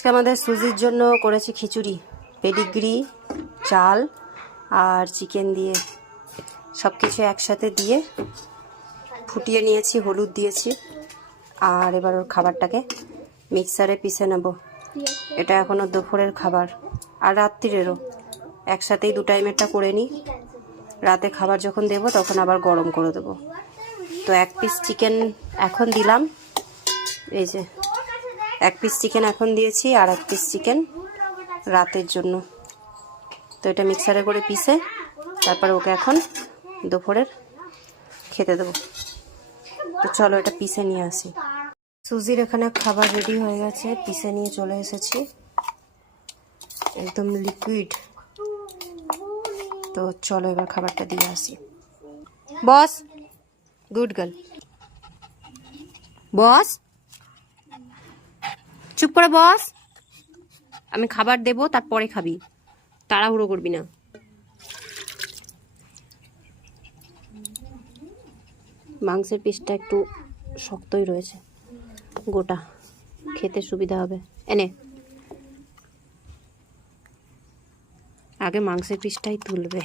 আজকে আমাদের সুজির জন্য করেছি খিচুড়ি, পেডিগ্রি, চাল আর চিকেন দিয়ে সব কিছু একসাথে দিয়ে ফুটিয়ে নিয়েছি, হলুদ দিয়েছি। আর এবার ওর খাবারটাকে মিক্সারে পিষে নেব। এটা এখনও দুপুরের খাবার আর রাত্রিরেরও, একসাথেই দু টাইমেরটা করে নিই। রাতে খাবার যখন দেব তখন আবার গরম করে দেব। তো এক পিস চিকেন এখন দিলাম, এই যে এক পিস চিকেন এখন দিয়েছি, আর এক পিস চিকেন রাতের জন্য। তো এটা মিক্সারে করে পিষে তারপর ওকে এখন দুপুরের খেতে দেবো। তো চলো এটা পিষে নিয়ে আসি। সুজির এখানে খাবার রেডি হয়ে গেছে, পিষে নিয়ে চলে এসেছি, একদম লিকুইড। তো চলো এবার খাবারটা দিয়ে আসি। বস, গুড গার্ল, বস চুপ করে বস। আমি খাবার দেবো, তারপরে খাবি, তাড়াহুড়ো করবি না। মাংসের পিসটা একটু শক্তই রয়েছে, গোটা খেতে সুবিধা হবে। এনে আগে মাংসের পিসটাই তুলবে।